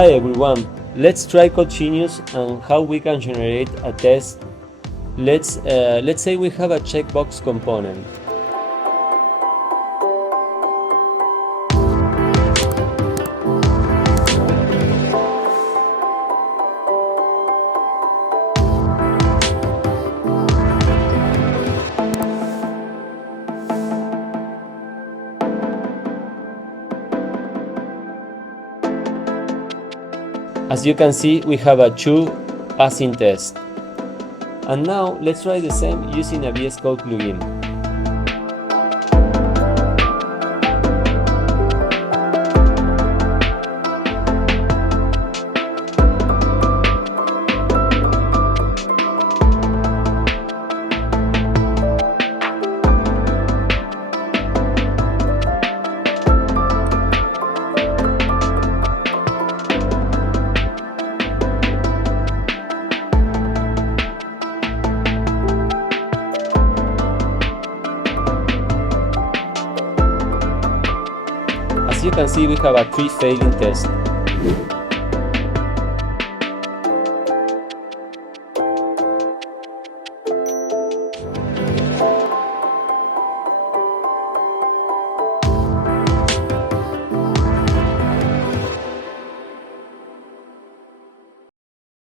Hi everyone, let's try code-genius and how we can generate a test. Let's say we have a checkbox component. As you can see, we have a true passing test. And now let's try the same using a VS Code plugin. As you can see, we have a 3 failing test.